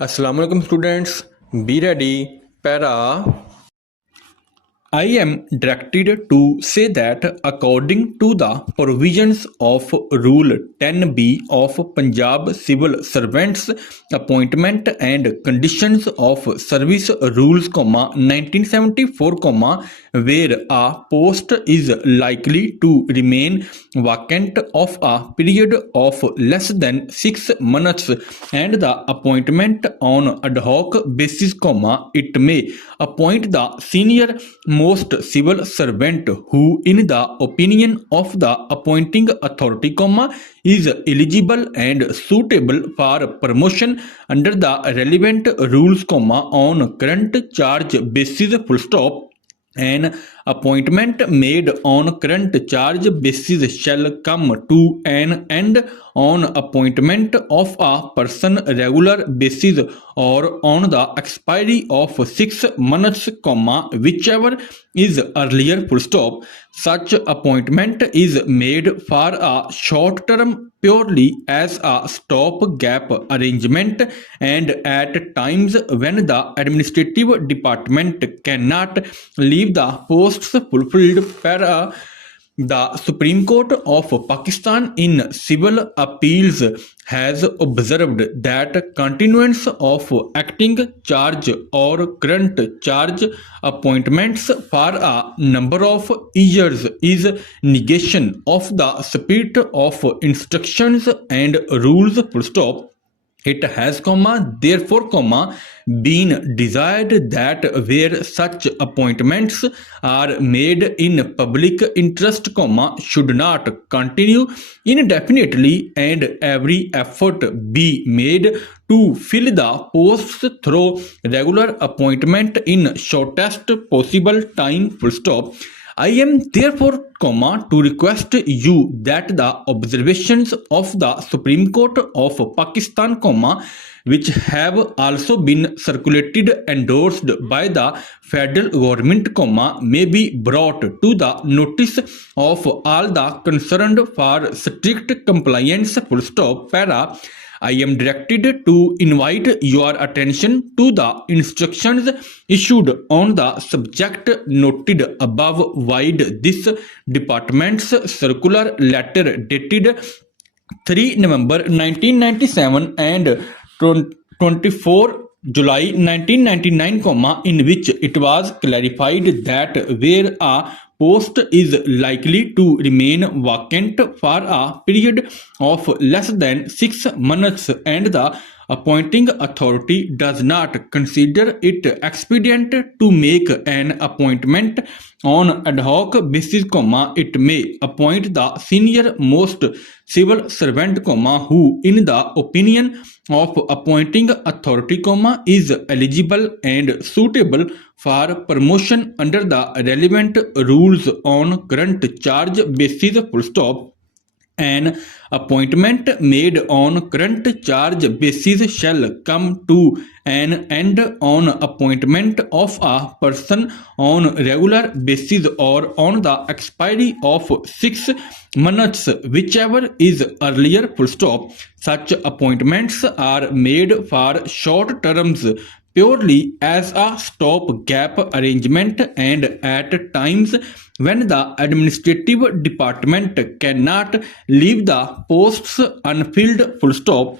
Assalamualaikum students, be ready. Para. I am directed to say that according to the provisions of Rule 10B of Punjab Civil Servants Appointment and Conditions of Service Rules, 1974, where a post is likely to remain vacant of a period of less than 6 months and the appointment on ad hoc basis, it may appoint the senior most civil servant who, in the opinion of the appointing authority, is eligible and suitable for promotion under the relevant rules, on current charge basis, full stop. An appointment made on current charge basis shall come to an end on appointment of a person regular basis or on the expiry of 6 months, whichever is earlier, full stop. Such appointment is made for a short term purely as a stop-gap arrangement and at times when the administrative department cannot leave the posts fulfilled. Para. The Supreme Court of Pakistan in Civil Appeals has observed that continuance of acting charge or current charge appointments for a number of years is negation of the spirit of instructions and rules, full stop. It has, therefore, been desired that where such appointments are made in public interest, should not continue indefinitely, and every effort be made to fill the posts through regular appointment in shortest possible time, full stop. I am therefore, to request you that the observations of the Supreme Court of Pakistan, which have also been circulated endorsed by the federal government, may be brought to the notice of all the concerned for strict compliance, full stop. Para. I am directed to invite your attention to the instructions issued on the subject noted above, wide this department's circular letter dated 3 November 1997 and 24 July 1999, in which it was clarified that where a post is likely to remain vacant for a period of less than 6 months and the appointing authority does not consider it expedient to make an appointment on ad hoc basis, it may appoint the senior most civil servant, who, in the opinion of appointing authority, is eligible and suitable for promotion under the relevant rules on current charge basis, full stop. An appointment made on current charge basis shall come to an end on appointment of a person on regular basis or on the expiry of 6 months, whichever is earlier, full stop. Such appointments are made for short terms purely as a stop-gap arrangement and at times when the administrative department cannot leave the posts unfilled, full stop.